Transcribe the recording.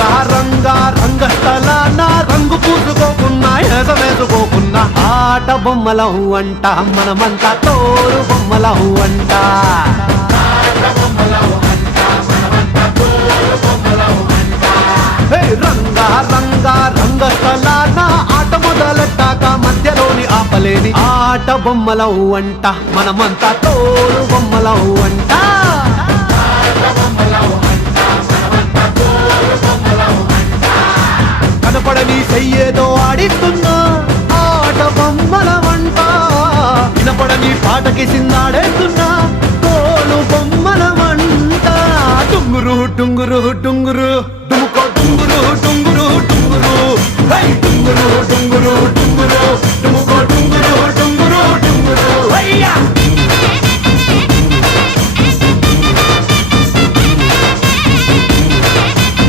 రంగా రంగా రంగస్థలాన రంగు పూసుకోకున్నా ఎగవేసుకోకున్నా ఆట బొమ్మలం అంట మనమంతా తోలు బొమ్మలం అంట రంగా రంగా రంగస్థలాన ఆట మొదలెట్టాక మధ్యలోని ఆపలేని ఆట బొమ్మలం అంట మనమంతా తోలు బొమ్మలం అంట కనపడని చెయ్యేదో ఆడిస్తున్నా ఆట బొమ్మలమంట వినపడని పాటకి సిందాడేస్తున్నా తోలు బొమ్మలమంట టుంగురు టుంగురు టుంగురు